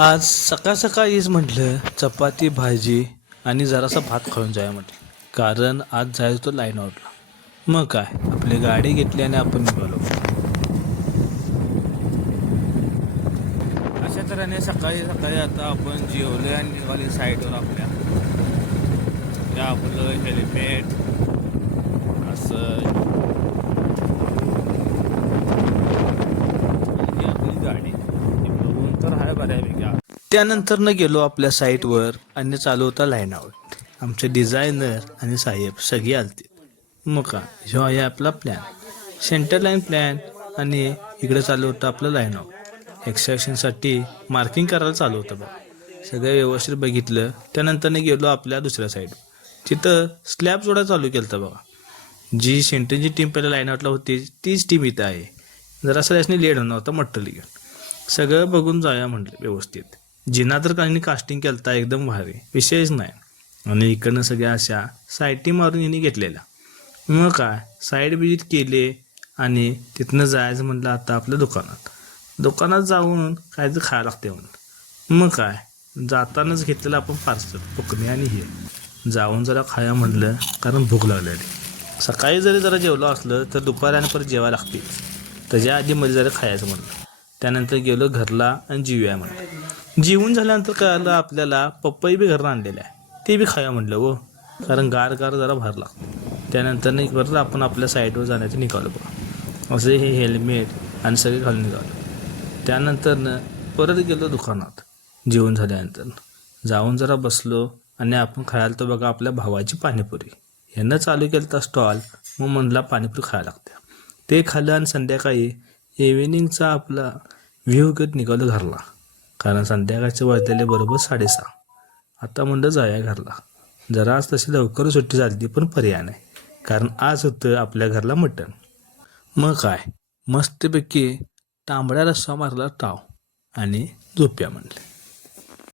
आज सकाळ सकाळीच म्हटलं चपाती भाजी आणि जरासा भात खाऊन जाऊया म्हटलं, कारण आज जायचं तो लाईन आउटला. मग काय, आपली गाडी घेतली आणि आपण निघालो. अशा तऱ्हेने सकाळी सकाळी आता आपण जेवले आणि निघाले साईडवर आपल्या. त्या आपलं हेल्मेट असं ही आपली गाडी बघून तर आहे बऱ्यापैकी. त्यानंतर गेलो आपल्या साईटवर आणि चालू होता लाईन आउट. आमचे डिझायनर आणि साहेब सगळे आलते. मग का ह्यो आहे आपला प्लॅन, सेंटर लाईन प्लॅन. आणि इकडे चालू होतं आपलं लाईन आउट. एक्सॅक्शनसाठी मार्किंग करायला चालू होतं बघा. सगळं व्यवस्थित बघितलं. त्यानंतर गेलो आपल्या दुसऱ्या साईडवर. तिथं स्लॅब जोडा चालू केलं होतं बघा. जी सेंटरची टीम पहिल्या लाईन आउटला होती तीच टीम इथं आहे. जरासं त्याने लेट होणार होता मटेरियल घेऊन. सगळं बघून जाऊया म्हटलं व्यवस्थित. जिना तर काही कास्टिंग केलता एकदम भारी, विषयच नाही. आणि इकडनं सगळ्या अशा साईटी मारून यांनी घेतलेल्या. मग काय साईड विजिट केले आणि तिथनं जायचं म्हटलं आता आपल्या दुकानात जाऊन काहीतरी खायला लागते म्हणलं. मग काय जातानाच घेतलेलं आपण पार्सल पुकणे आणि हे जाऊन जरा खाया म्हटलं, कारण भूक लागलेली. सकाळी जरी जरा जेवलं असलं तर दुपारी आणि परत जेवायला लागते. त्याच्या आधी मध्ये जरा खायचं म्हटलं. त्यानंतर गेलो घरला आणि जेवूया म्हटलं. जेवून झाल्यानंतर कळालं आपल्याला पपई बी घरला आणलेलं आहे, ते बी खाया म्हटलं हो, कारण गार जरा भार लागतं. त्यानंतर नाही परत आपण आपल्या साईडवर जाण्याचं निघालो बघा. असं हे हेल्मेट आणि सगळे घालून निघालो. त्यानंतर परत गेलो दुकानात. जेवण झाल्यानंतर जाऊन जरा बसलो आणि आपण खायला तर बघा आपल्या भावाची पाणीपुरी. ह्यानं चालू केलं तर स्टॉल. मग म्हणला पाणीपुरी खायला लागते. ते खाल्लं आणि संध्याकाळी इव्हिनिंगचा आपला व्ह्यू घेत निघालो घरला, कारण संध्याकाळचे वाजलेले बरोबर 6:30. आता म्हणलं जाऊया घरला. जरा आज तशी लवकर सुट्टी झाली पण पर्याय नाही, कारण आज होतं आपल्या घरला मटण. मग काय मस्तपैकी तांबड्या रस्सा मारला ताव आणि झोप्या म्हणले.